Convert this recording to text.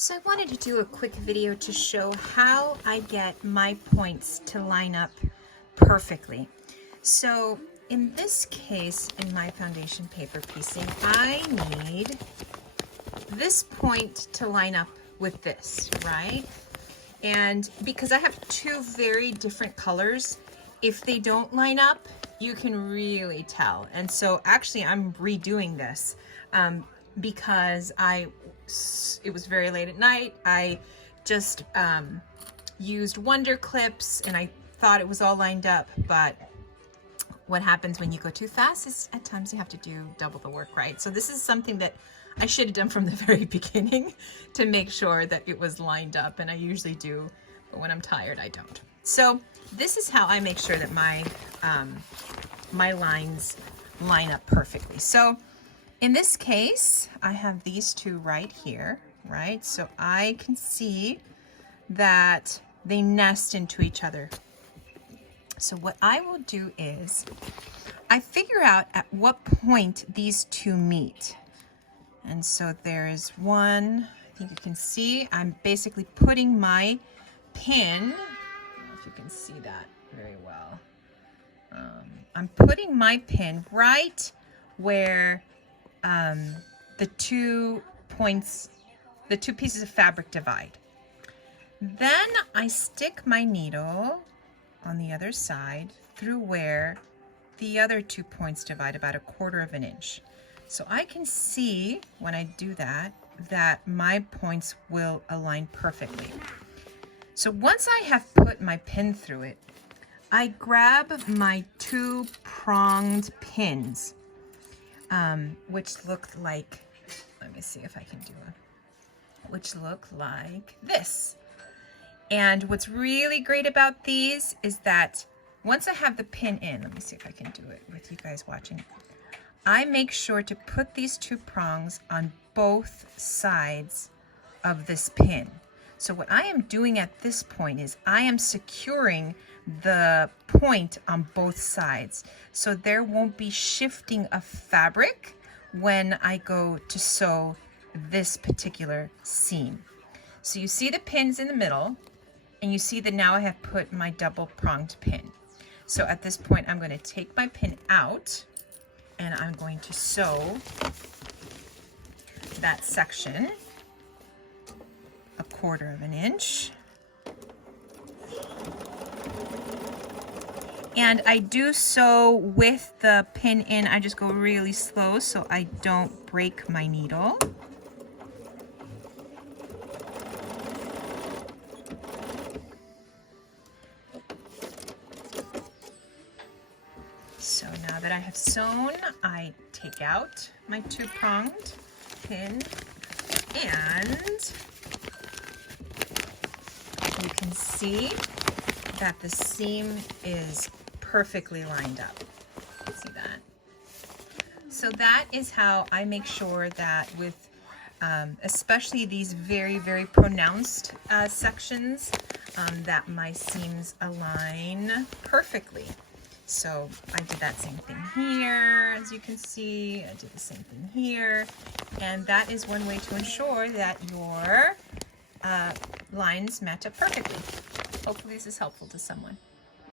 So I wanted to do a quick video to show how I get my points to line up perfectly. So in this case, in my foundation paper piecing, I need this point to line up with this, right? And because I have two very different colors, if they don't line up, you can really tell. And so actually I'm redoing this because it was very late at night. I just used Wonder Clips and I thought it was all lined up, but what happens when you go too fast is at times you have to do double the work, right? So this is something that I should have done from the very beginning to make sure that it was lined up, and I usually do, but when I'm tired, I don't. So this is how I make sure that my my lines line up perfectly. So in this case, I have these two right here, right? So I can see that they nest into each other. So what I will do is I figure out at what point these two meet. And so there is one, I think you can see, I'm basically putting my pin, I don't know if you can see that very well. I'm putting my pin right where the two pieces of fabric divide. Then I stick my needle on the other side through where the other 2 points divide, about 1/4 of an inch. So I can see when I do that, that my points will align perfectly. So once I have put my pin through it, I grab my 2-pronged pins, which look like, let me see if I can do it, which look like this. And what's really great about these is that once I have the pin in, let me see if I can do it with you guys watching, I make sure to put these 2 prongs on both sides of this pin. So what I am doing at this point is I am securing the point on both sides, so there won't be shifting of fabric when I go to sew this particular seam. So you see the pins in the middle, and you see that now I have put my double-pronged pin. So at this point, I'm going to take my pin out, and I'm going to sew that section 1/4 of an inch. And I do sew with the pin in. I just go really slow so I don't break my needle. So now that I have sewn, I take out my 2-pronged pin, and you can see that the seam is perfectly lined up. See that? So that is how I make sure that with especially these very, very pronounced sections, that my seams align perfectly. So I did that same thing here, as you can see. I did the same thing here. And that is one way to ensure that your lines match up perfectly. Hopefully this is helpful to someone.